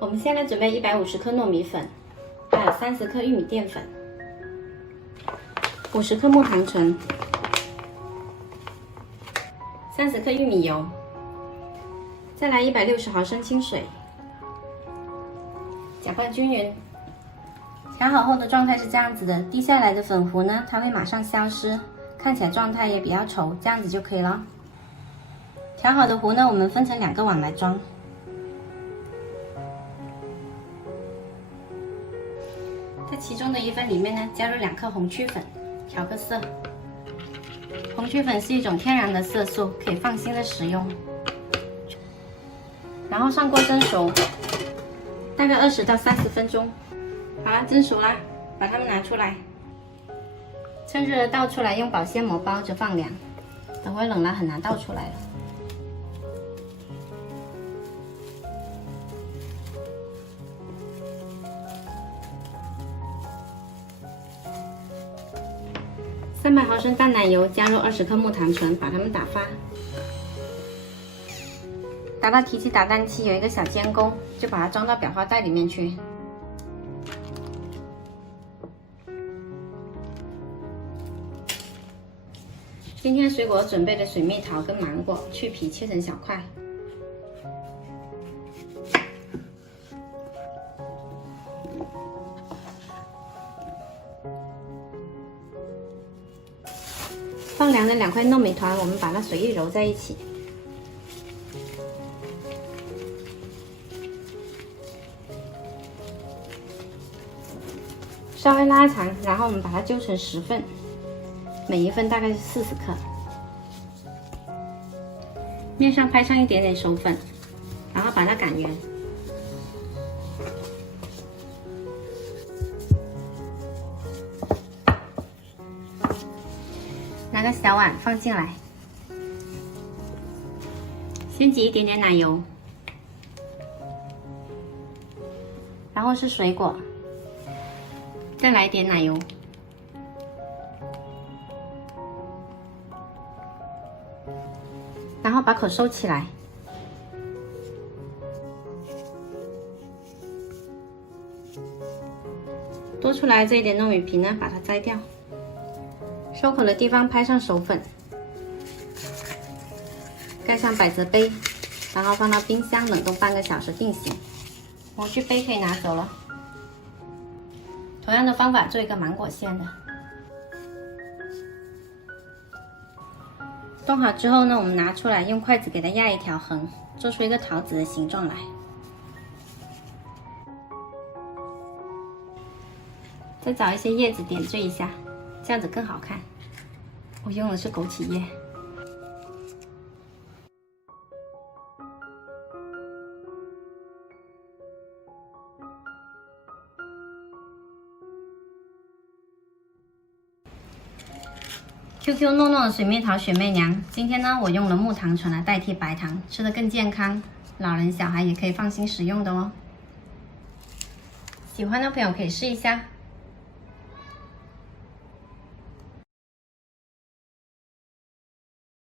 我们现在准备150克糯米粉，还有30克玉米淀粉，50克木糖醇，30克玉米油，再来160毫升清水，搅拌均匀。调好后的状态是这样子的，滴下来的粉糊呢，它会马上消失，看起来状态也比较稠，这样子就可以了。调好的糊呢，我们分成2个碗来装。在其中的一份里面呢，加入2克红曲粉，调个色。红曲粉是一种天然的色素，可以放心的食用。然后上锅蒸熟，大概20到30分钟。好了，蒸熟啦，把它们拿出来，趁热倒出来，用保鲜膜包着放凉，等会冷了很难倒出来了。300毫升淡奶油，加入20克木糖醇，把它们打发。打到提起打蛋器有一个小尖钩，就把它装到裱花袋里面去。今天水果准备的水蜜桃跟芒果，去皮切成小块。放凉的2块糯米团，我们把它随意揉在一起。稍微拉长，然后我们把它揪成10份，每一份大概是40克。面上拍上一点点手粉，然后把它擀圆。拿个小碗放进来，先挤一点点奶油，然后是水果，再来一点奶油，然后把口收起来，多出来这一点糯米皮呢，把它摘掉。收口的地方拍上手粉，盖上百褶杯，然后放到冰箱冷冻半个小时定型。模具杯可以拿走了。同样的方法做一个芒果馅的。冻好之后呢，我们拿出来用筷子给它压一条横，做出一个桃子的形状来。再找一些叶子点缀一下，这样子更好看。我用的是枸杞叶。QQ 糯糯的水蜜桃雪媚娘，今天呢，我用了木糖醇来代替白糖，吃得更健康，老人小孩也可以放心食用的哦。喜欢的朋友可以试一下。